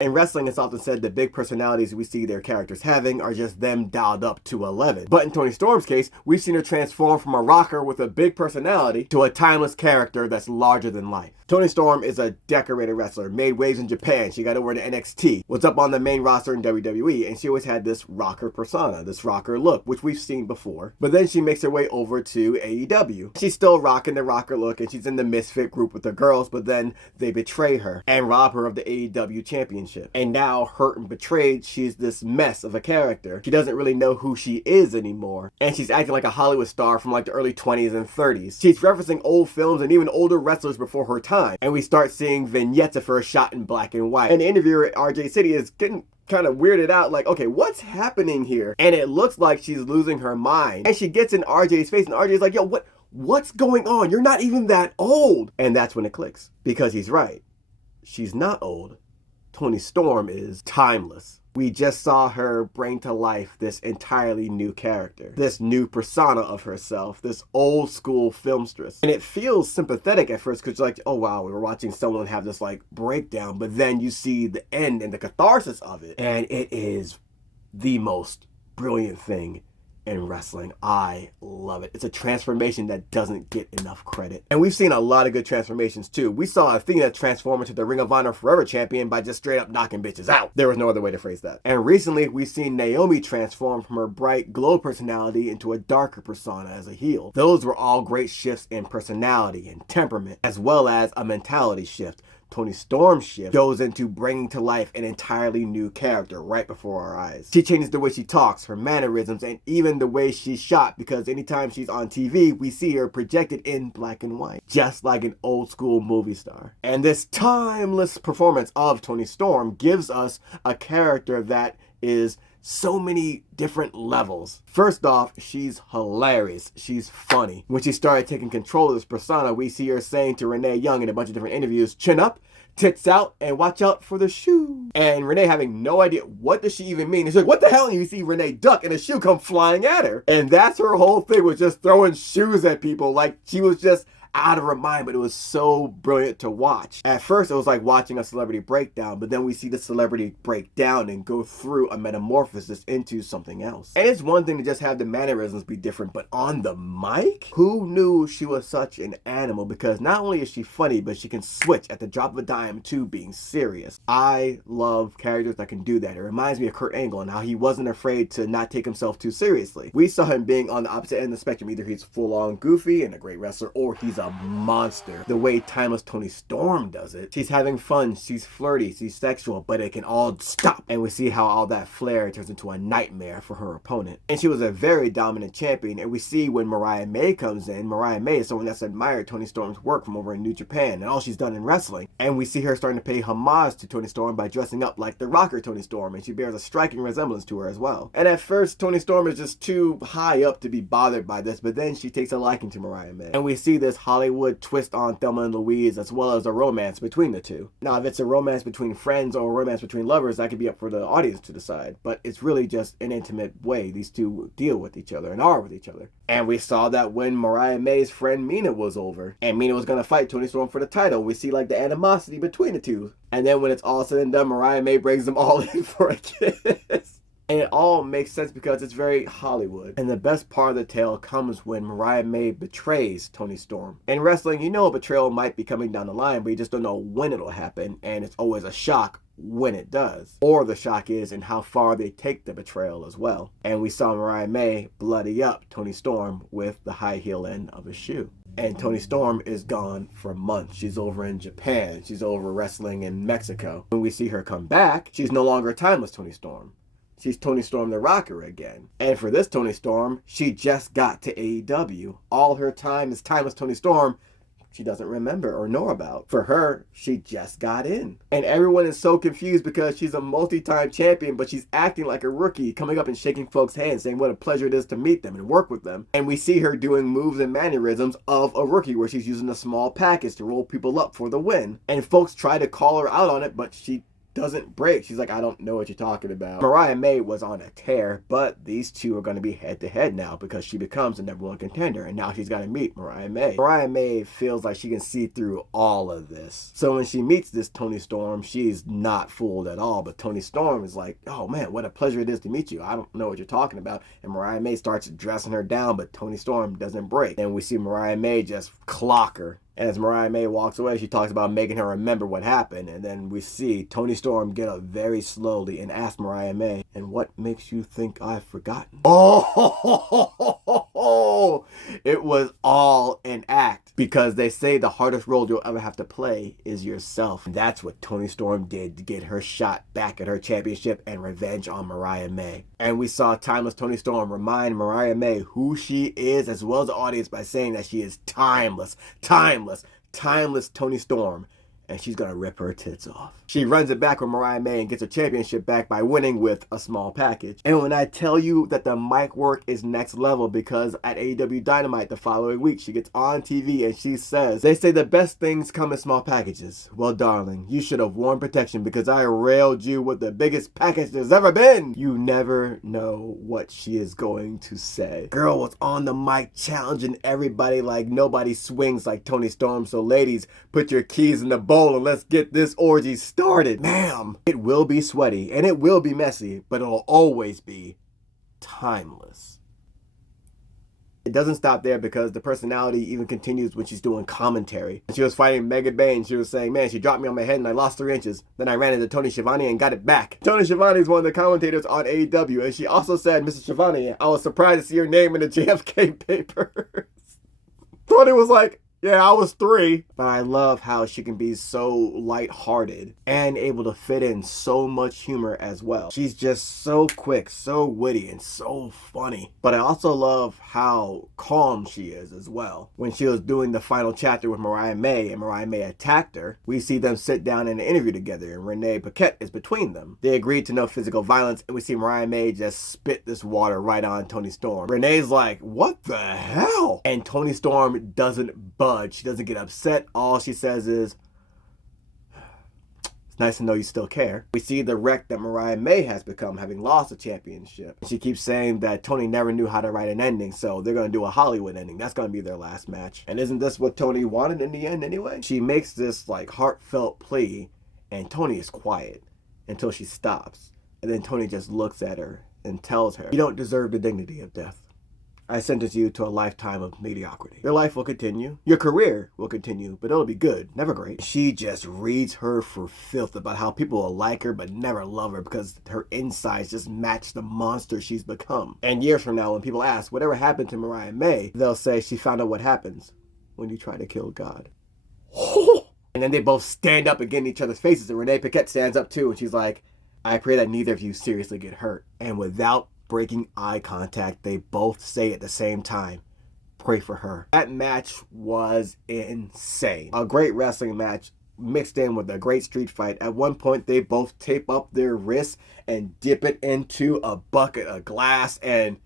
In wrestling, it's often said the big personalities we see their characters having are just them dialed up to 11. But in Toni Storm's case, we've seen her transform from a rocker with a big personality to a timeless character that's larger than life. Toni Storm is a decorated wrestler, made waves in Japan. She got over to NXT, was up on the main roster in WWE, and she always had this rocker persona, this rocker look, which we've seen before. But then she makes her way over to AEW. She's still rocking the rocker look, and she's in the misfit group with the girls, but then they betray her and rob her of the AEW championship. And now, hurt and betrayed, she's this mess of a character. She doesn't really know who she is anymore, and she's acting like a Hollywood star from like the early 20s and 30s. She's referencing old films and even older wrestlers before her time. And we start seeing vignettes of her shot in black and white. And the interviewer at RJ City is getting kind of weirded out, like, okay, what's happening here? And it looks like she's losing her mind. And she gets in RJ's face, and RJ's like, yo, what's going on? You're not even that old. And that's when it clicks, because he's right. She's not old. Toni Storm is timeless. We just saw her bring to life this entirely new character, this new persona of herself, this old school filmstress. And it feels sympathetic at first because you're like, oh wow, we were watching someone have this like breakdown, but then you see the end and the catharsis of it, and it is the most brilliant thing in wrestling. I love it. It's a transformation that doesn't get enough credit. And we've seen a lot of good transformations too. We saw Athena transform into the Ring of Honor Forever champion by just straight up knocking bitches out. There was no other way to phrase that. And recently we've seen Naomi transform from her bright glow personality into a darker persona as a heel. Those were all great shifts in personality and temperament, as well as a mentality shift. Toni Storm's shift goes into bringing to life an entirely new character right before our eyes. She changes the way she talks, her mannerisms, and even the way she's shot, because anytime she's on TV, we see her projected in black and white, just like an old school movie star. And this timeless performance of Toni Storm gives us a character that is so many different levels. First off, she's hilarious. She's funny. When she started taking control of this persona, we see her saying to Renee Young in a bunch of different interviews, chin up, tits out, and watch out for the shoe. And Renee having no idea what does she even mean. She's like, what the hell? And you see Renee duck and a shoe come flying at her. And that's her whole thing, was just throwing shoes at people. Like she was just out of her mind, but it was so brilliant to watch. At first, it was like watching a celebrity breakdown, but then we see the celebrity break down and go through a metamorphosis into something else. And it's one thing to just have the mannerisms be different, but on the mic, who knew she was such an animal? Because not only is she funny, but she can switch at the drop of a dime to being serious. I love characters that can do that. It reminds me of Kurt Angle and how he wasn't afraid to not take himself too seriously. We saw him being on the opposite end of the spectrum. Either he's full on goofy and a great wrestler, or he's a monster. The way timeless Toni Storm does it, she's having fun, she's flirty, she's sexual, but it can all stop. And we see how all that flair turns into a nightmare for her opponent. And she was a very dominant champion. And we see when Mariah May comes in, Mariah May is someone that's admired Toni Storm's work from over in New Japan and all she's done in wrestling. And we see her starting to pay homage to Toni Storm by dressing up like the rocker Toni Storm, and she bears a striking resemblance to her as well. And at first, Toni Storm is just too high up to be bothered by this, but then she takes a liking to Mariah May. And we see this Hollywood twist on Thelma and Louise, as well as a romance between the two. Now, if it's a romance between friends or a romance between lovers, that could be up for the audience to decide. But it's really just an intimate way these two deal with each other and are with each other. And we saw that when Mariah May's friend Mina was over, and Mina was going to fight Toni Storm for the title. We see like the animosity between the two. And then when it's all said and done, Mariah May brings them all in for a kiss. And it all makes sense because it's very Hollywood. And the best part of the tale comes when Mariah May betrays Toni Storm. In wrestling, you know a betrayal might be coming down the line, but you just don't know when it'll happen. And it's always a shock when it does. Or the shock is in how far they take the betrayal as well. And we saw Mariah May bloody up Toni Storm with the high heel end of a shoe. And Toni Storm is gone for months. She's over in Japan. She's over wrestling in Mexico. When we see her come back, she's no longer timeless Toni Storm. She's Toni Storm the Rocker again. And for this Toni Storm, she just got to AEW. All her time as timeless Toni Storm, she doesn't remember or know about. For her, she just got in. And everyone is so confused because she's a multi-time champion, but she's acting like a rookie, coming up and shaking folks' hands, saying what a pleasure it is to meet them and work with them. And we see her doing moves and mannerisms of a rookie, where she's using a small package to roll people up for the win. And folks try to call her out on it, but she doesn't break. She's like, I don't know what you're talking about. Mariah May was on a tear, but these two are going to be head to head now because she becomes the #1 contender, and now she's got to meet Mariah May. Mariah May feels like she can see through all of this. So when she meets this Toni Storm, she's not fooled at all, but Toni Storm is like, oh man, what a pleasure it is to meet you. I don't know what you're talking about. And Mariah May starts dressing her down, but Toni Storm doesn't break. And we see Mariah May just clock her. And as Mariah May walks away, she talks about making her remember what happened. And then we see Toni Storm get up very slowly and ask Mariah May, and what makes you think I've forgotten? Oh, it was all an act. Because they say the hardest role you'll ever have to play is yourself. And that's what Toni Storm did to get her shot back at her championship and revenge on Mariah May. And we saw timeless Toni Storm remind Mariah May who she is, as well as the audience, by saying that she is timeless Toni Storm. And she's gonna rip her tits off. She runs it back with Mariah May and gets her championship back by winning with a small package. And when I tell you that the mic work is next level, because at AEW Dynamite the following week, she gets on TV and she says, they say the best things come in small packages. Well, darling, you should have worn protection because I railed you with the biggest package there's ever been. You never know what she is going to say. Girl was on the mic challenging everybody like nobody swings like Toni Storm. So ladies, put your keys in the bowl and let's get this orgy started. Ma'am, it will be sweaty and it will be messy, but it'll always be timeless. It doesn't stop there because the personality even continues when she's doing commentary. She was fighting Megan Bay and she was saying, man, she dropped me on my head and I lost 3 inches. Then I ran into Tony Schiavone and got it back. Tony Schiavone is one of the commentators on AEW, and she also said, Mrs. Schiavone, I was surprised to see your name in the JFK papers. Tony was like, yeah, I was 3. But I love how she can be so lighthearted and able to fit in so much humor as well. She's just so quick, so witty, and so funny. But I also love how calm she is as well. When she was doing the final chapter with Mariah May and Mariah May attacked her, we see them sit down in an interview together and Renee Paquette is between them. They agreed to no physical violence and we see Mariah May just spit this water right on Toni Storm. Renee's like, what the hell? And Toni Storm doesn't budge. She doesn't get upset. All she says is, it's nice to know you still care. We see the wreck that Mariah May has become, having lost a championship. She keeps saying that Toni never knew how to write an ending, so they're going to do a Hollywood ending. That's going to be their last match. And isn't this what Toni wanted in the end anyway? She makes this like heartfelt plea, and Toni is quiet until she stops. And then Toni just looks at her and tells her, you don't deserve the dignity of death. I sentence you to a lifetime of mediocrity. Your life will continue. Your career will continue, but it'll be good, never great. She just reads her for filth about how people will like her but never love her because her insides just match the monster she's become. And years from now, when people ask, whatever happened to Mariah May, they'll say she found out what happens when you try to kill God. And then they both stand up and get in each other's faces, and Renee Paquette stands up too, and she's like, I pray that neither of you seriously get hurt. And without breaking eye contact, they both say at the same time, pray for her. That match was insane. A great wrestling match mixed in with a great street fight. At one point, they both tape up their wrists and dip it into a bucket of glass, and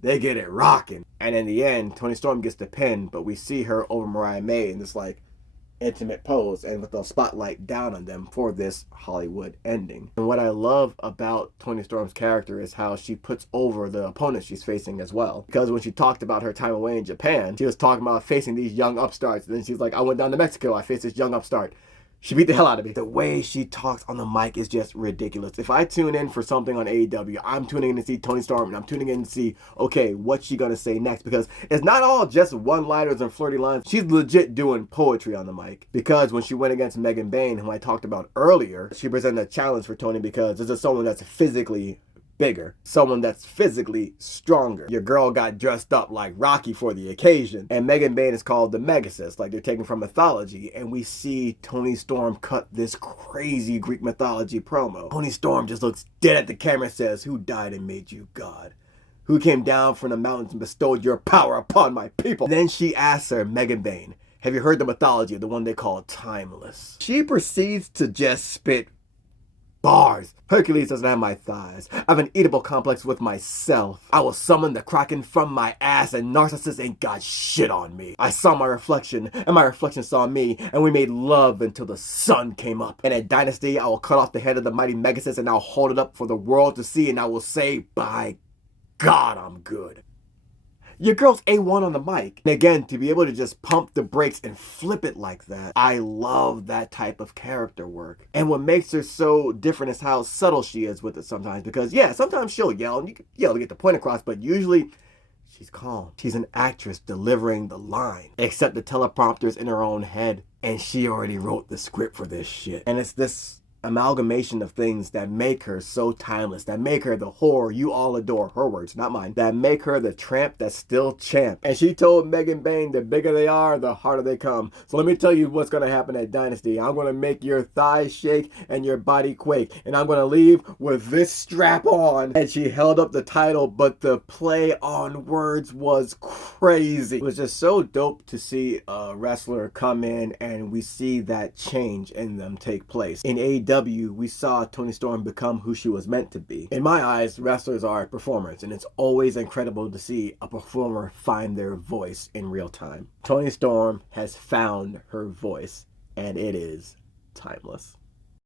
they get it rocking. And in the end, Toni Storm gets the pin, but we see her over Mariah May in this like intimate pose and with the spotlight down on them for this Hollywood ending. And what I love about Toni Storm's character is how she puts over the opponent she's facing as well. Because when she talked about her time away in Japan, she was talking about facing these young upstarts. And then she's like, I went down to Mexico, I faced this young upstart. She beat the hell out of me. The way she talks on the mic is just ridiculous. If I tune in for something on AEW, I'm tuning in to see Toni Storm, and I'm tuning in to see, okay, what's she gonna say next? Because it's not all just one-liners and flirty lines. She's legit doing poetry on the mic. Because when she went against Megan Bain, who I talked about earlier, she presented a challenge for Toni because this is someone that's physically bigger, someone that's physically stronger. Your girl got dressed up like Rocky for the occasion, and Megan Bain is called the Megasis, like they're taken from mythology, and we see Toni Storm cut this crazy Greek mythology promo. Toni Storm just looks dead at the camera and says, who died and made you God? Who came down from the mountains and bestowed your power upon my people? Then she asks her, Megan Bain, have you heard the mythology of the one they call timeless? She proceeds to just spit bars bars. Hercules doesn't have my thighs. I have an eatable complex with myself. I will summon the Kraken from my ass, and Narcissus ain't got shit on me. I saw my reflection, and my reflection saw me, and we made love until the sun came up. And at Dynasty, I will cut off the head of the mighty Megasis, and I'll hold it up for the world to see, and I will say, by God, I'm good. Your girl's A1 on the mic. And again, to be able to just pump the brakes and flip it like that, I love that type of character work. And what makes her so different is how subtle she is with it sometimes. Because yeah, sometimes she'll yell, and you can yell to get the point across, but usually she's calm. She's an actress delivering the line. Except the teleprompter's in her own head, and she already wrote the script for this shit. And it's this amalgamation of things that make her so timeless, that make her the whore you all adore, her words, not mine, that make her the tramp that's still champ. And she told Megan Bain, the bigger they are, the harder they come. So let me tell you what's going to happen at Dynasty. I'm going to make your thighs shake and your body quake, and I'm going to leave with this strap on. And she held up the title, but the play on words was crazy. It was just so dope to see a wrestler come in and we see that change in them take place. In AEW, we saw Toni Storm become who she was meant to be. In my eyes, wrestlers are performers, and it's always incredible to see a performer find their voice in real time. Toni Storm has found her voice, and it is timeless.